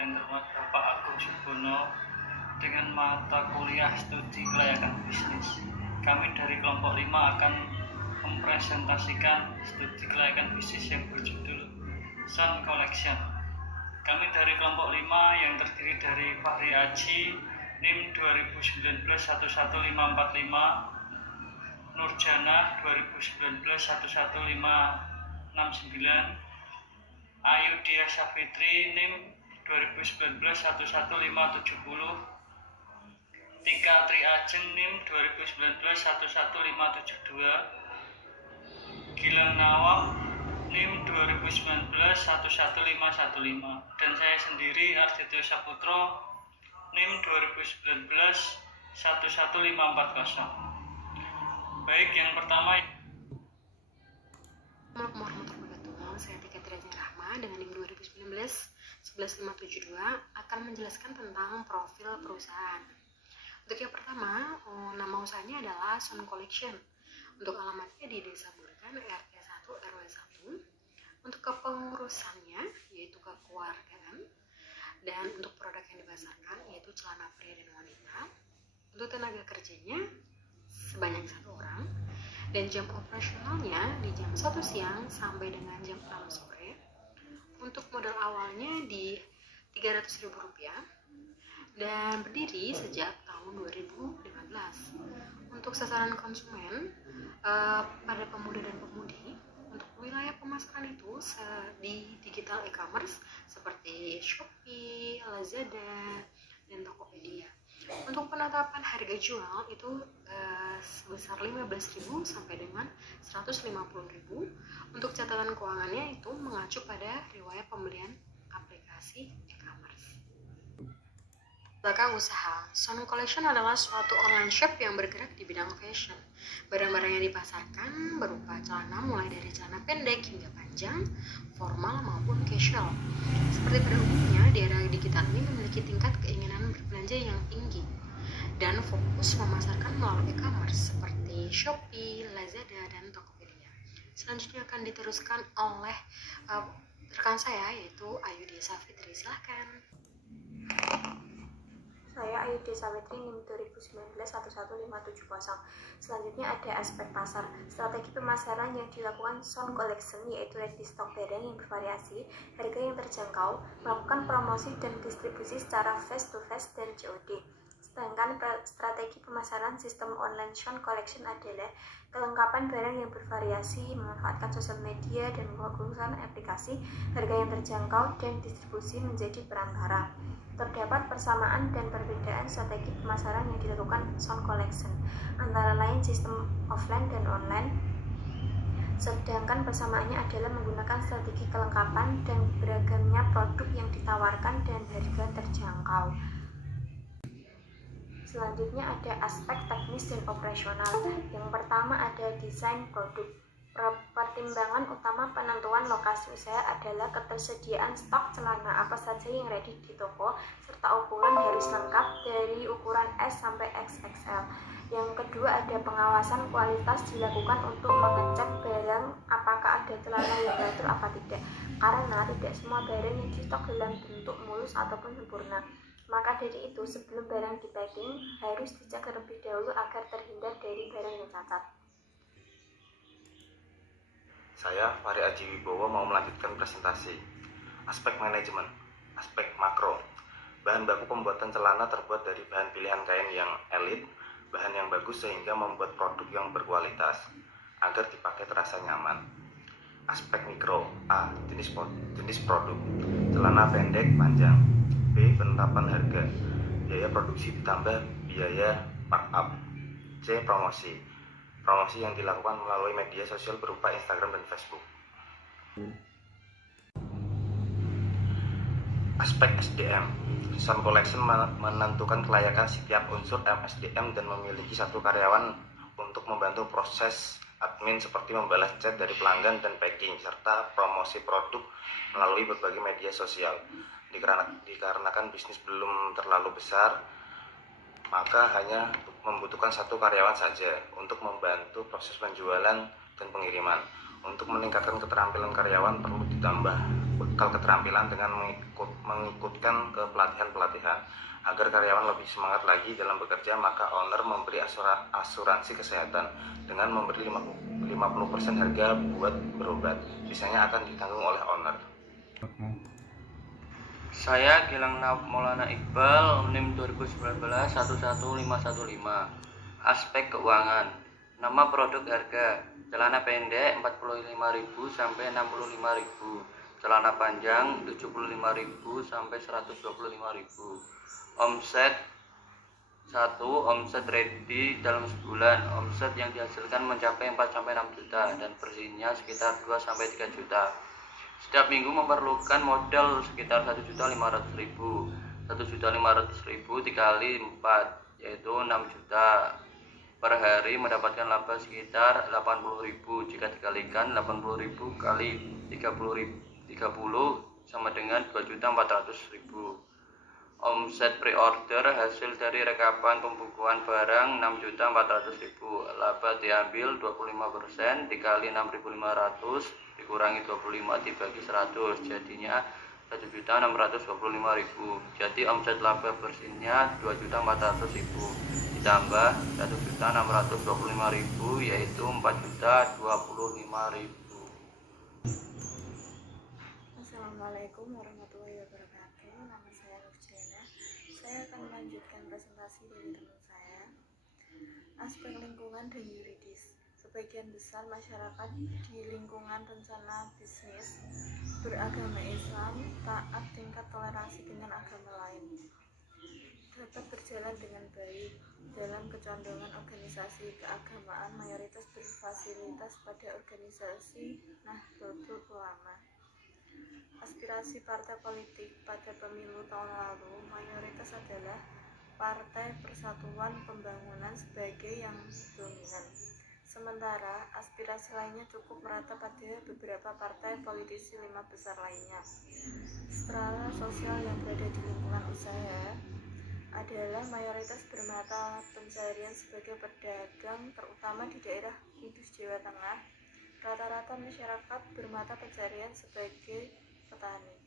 yang terhormat Bapak Agung Subono dengan mata kuliah studi kelayakan bisnis. Kami dari kelompok 5 akan mempresentasikan studi kelayakan bisnis yang berjudul Sound Collection. Kami dari kelompok 5 yang terdiri dari Fahri Aji, NIM 2019-11545, Nurjana 2019-11569, Ayu Dia Safitri NIM 2019-11570, Tika Tri Ajeng NIM 2019-11572, Gilang Nawang NIM 2019-11515, dan saya sendiri Ardityo Saputro NIM 2019-11540. Baik, yang pertama. Assalamualaikum warahmatullahi wabarakatuh. Saya Tika Tri Ajeng Rahma dengan NIM 2019-11572 akan menjelaskan tentang profil perusahaan. Untuk yang pertama, nama usahanya adalah Sound Collection. Untuk alamatnya di Desa Burgan, RT 1 RW 1. Untuk kepengurusannya yaitu kekeluargaan, dan untuk produk yang dipasarkan yaitu celana pria dan wanita. Untuk tenaga kerjanya sebanyak 1 orang, dan jam operasionalnya di jam 1 siang sampai dengan jam 6 sore. Untuk modal awalnya di Rp300.000 dan berdiri sejak tahun 2015. Untuk sasaran konsumen pada pemuda dan pemudi. Untuk wilayah pemasaran itu di digital e-commerce seperti Shopee, Lazada, dan Tokopedia. Untuk penetapan harga jual itu sebesar Rp15.000 sampai dengan Rp150.000. Untuk catatan keuangannya itu mengacu pada riwayat pembelian aplikasi e-commerce. Belakang usaha, Sound Collection adalah suatu online shop yang bergerak di bidang fashion. Barang-barang yang dipasarkan berupa celana mulai dari celana pendek hingga panjang, formal maupun casual. Seperti pada umumnya, di era digital ini memiliki tingkat keinginan berbelanja yang tinggi dan fokus memasarkan melalui e-commerce seperti Shopee, Lazada, dan Tokopedia. Selanjutnya akan diteruskan oleh rekan saya yaitu Ayu Dia Safitri. Silahkan. Saya Ayu Dia Safitri, NIM 2019-11570. Selanjutnya ada aspek pasar. Strategi pemasaran yang dilakukan Sound Collection yaitu ready stock barang yang bervariasi, harga yang terjangkau, melakukan promosi dan distribusi secara face to face dan COD. Sedangkan strategi pemasaran sistem online Sound Collection adalah kelengkapan barang yang bervariasi, memanfaatkan sosial media dan penggunaan aplikasi, harga yang terjangkau, dan distribusi menjadi perantara. Terdapat persamaan dan perbedaan strategi pemasaran yang dilakukan Sound Collection, antara lain sistem offline dan online. Sedangkan persamaannya adalah menggunakan strategi kelengkapan dan beragamnya produk yang ditawarkan dan harga terjangkau. Selanjutnya ada aspek teknis dan operasional. Yang pertama ada desain produk. Pertimbangan utama penentuan lokasi usaha adalah ketersediaan stok celana apa saja yang ready di toko, serta ukuran harus lengkap dari ukuran S sampai XXL. Yang kedua ada pengawasan kualitas dilakukan untuk mengecek barang apakah ada celana yang batul apa tidak, karena tidak semua barang yang di stok dalam bentuk mulus ataupun sempurna. Maka dari itu sebelum barang di packing harus dicek terlebih dahulu agar terhindar dari barang yang cacat. Saya, Fahri Aji Wibowo, mau melanjutkan presentasi. Aspek manajemen, aspek makro. Bahan baku pembuatan celana terbuat dari bahan pilihan kain yang elit, bahan yang bagus sehingga membuat produk yang berkualitas, agar dipakai terasa nyaman. Aspek mikro, A. Jenis produk, celana pendek panjang. B. Penetapan harga, biaya produksi ditambah biaya markup. C. Promosi yang dilakukan melalui media sosial berupa Instagram dan Facebook. Aspek SDM, Sound Collection menentukan kelayakan setiap unsur SDM dan memiliki satu karyawan untuk membantu proses admin seperti membalas chat dari pelanggan dan packing, serta promosi produk melalui berbagai media sosial. Dikarenakan bisnis belum terlalu besar, maka hanya membutuhkan satu karyawan saja untuk membantu proses penjualan dan pengiriman. Untuk meningkatkan keterampilan karyawan perlu ditambah bekal keterampilan dengan mengikutkan ke pelatihan-pelatihan. Agar karyawan lebih semangat lagi dalam bekerja, maka owner memberi asuransi kesehatan dengan memberi 50% harga buat berobat. Sisanya akan ditanggung oleh owner. Saya Gilang Maulana Iqbal, NIM 2019 11515. Aspek keuangan. Nama produk harga. Celana pendek 45.000 sampai 65.000. Celana panjang 75.000 sampai 125.000. Omset 1. Omset ready dalam sebulan. Omset yang dihasilkan mencapai 4 sampai 6 juta dan bersihnya sekitar 2 sampai 3 juta. Setiap minggu memerlukan modal sekitar 1.500.000. 1.500.000 dikali 4 yaitu 6 juta. Per hari mendapatkan laba sekitar 80.000. Jika dikalikan 80.000 kali 30 sama dengan 2.400.000. Omset pre-order hasil dari rekapan pembukuan barang 6.400.000. Laba diambil 25% dikali 6.500 dikurangi 25 dibagi 100 jadinya 1.625.000. Jadi omset laba bersihnya 2.400.000 ditambah 1.625.000 yaitu 4.025.000. Assalamualaikum warahmatullahi wabarakatuh. Nama saya Nurjana. Saya akan melanjutkan presentasi dari teman saya. Aspek lingkungan dan yuridis. Sebagian besar masyarakat di lingkungan rencana bisnis beragama Islam taat tingkat toleransi dengan agama lain dapat berjalan dengan baik. Dalam kecondongan organisasi keagamaan, mayoritas berfasilitas pada organisasi Nahdlatul Ulama. Aspirasi partai politik pada pemilu tahun lalu mayoritas adalah Partai Persatuan Pembangunan sebagai yang dominan. Sementara aspirasi lainnya cukup merata pada beberapa partai politisi 5 besar lainnya. Strata sosial yang berada di lingkungan usaha adalah mayoritas bermata pencarian sebagai pedagang, terutama di daerah Kudus, Jawa Tengah. Rata-rata masyarakat bermata pencarian sebagai petani.